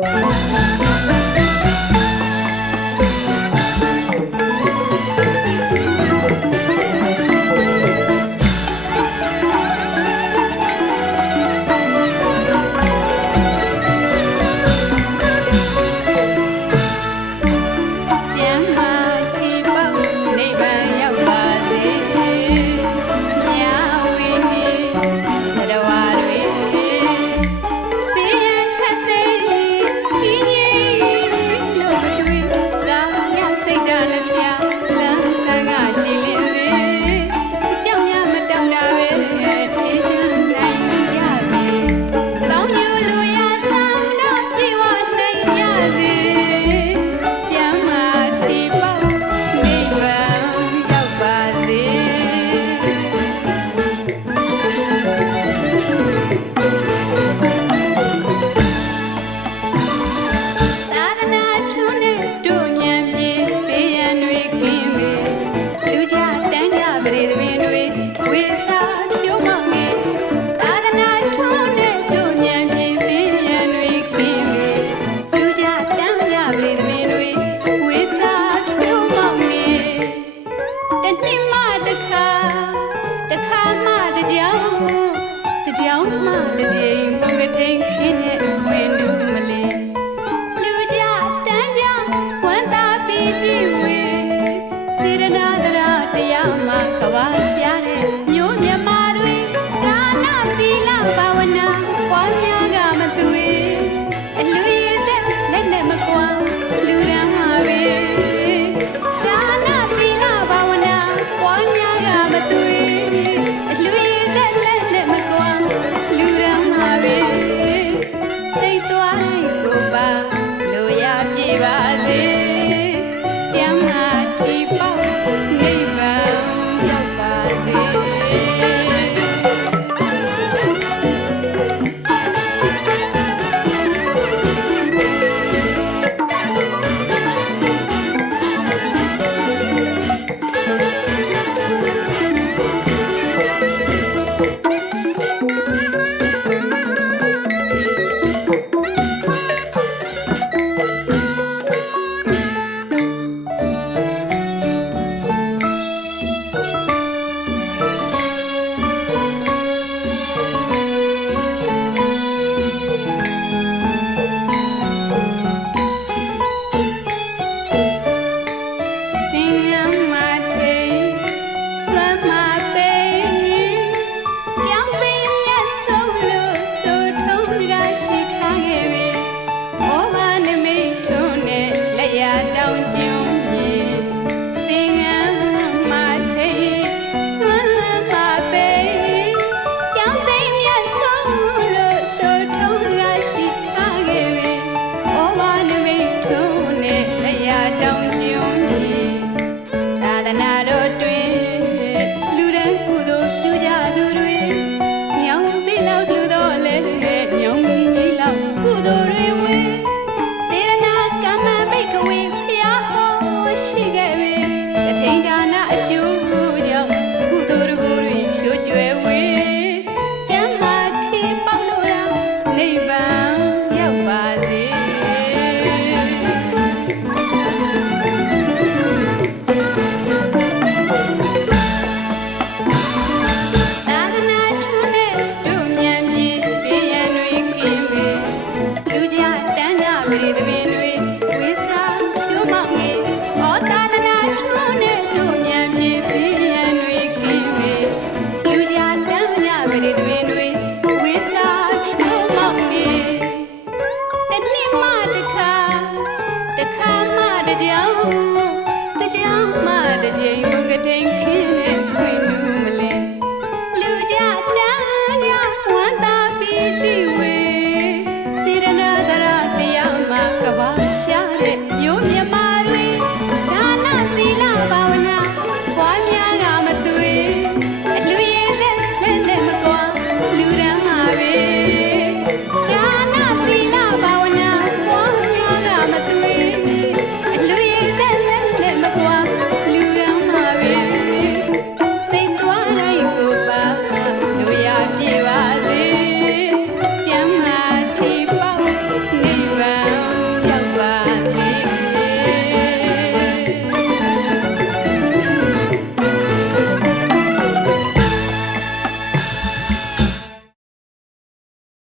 Bye. ယောင်မှတစ်ချိန်ပုံကထိန်ခင်းတဲ့အခွင့် back. getting